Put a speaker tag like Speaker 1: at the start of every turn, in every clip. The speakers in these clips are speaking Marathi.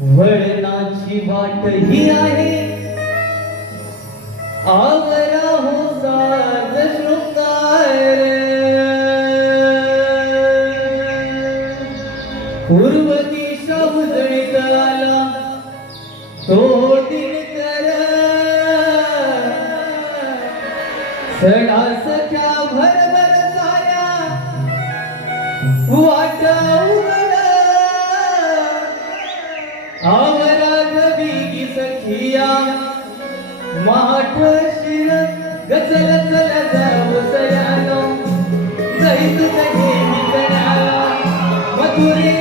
Speaker 1: वळणाची वाट ही आहे. आवरा हो साज श्रुतार पूर्व दिशा उजळीत आला तो दिनकर सडा सख्या भरभर साऱ्या वाटा आवरा बीगी सखिया महाट शिर गचल चल जाव सयानो दैत मधुरे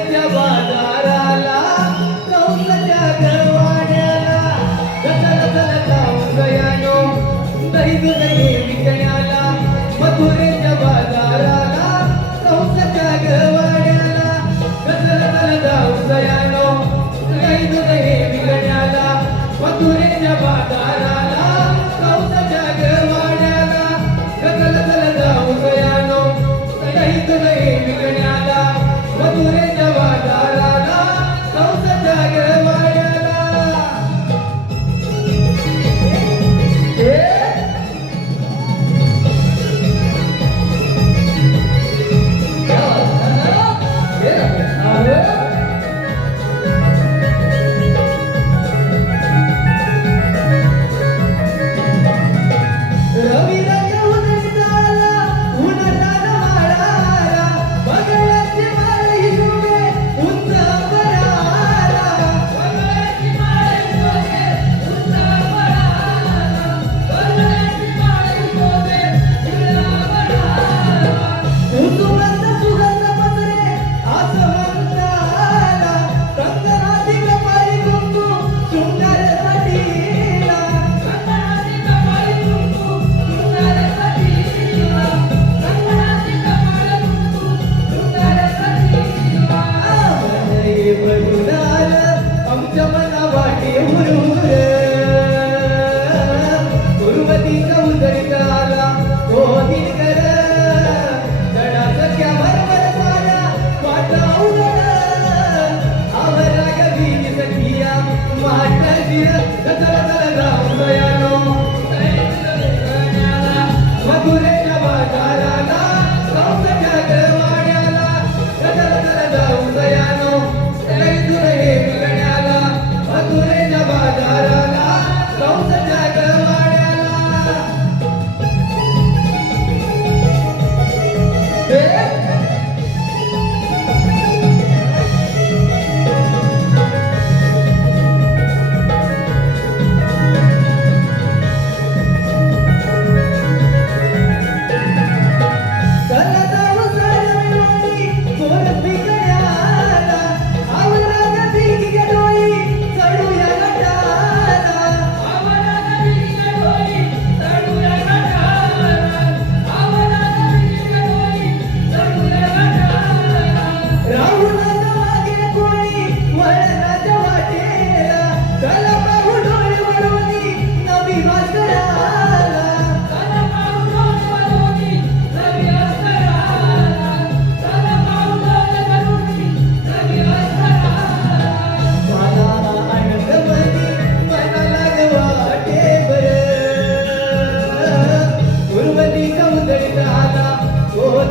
Speaker 1: 네.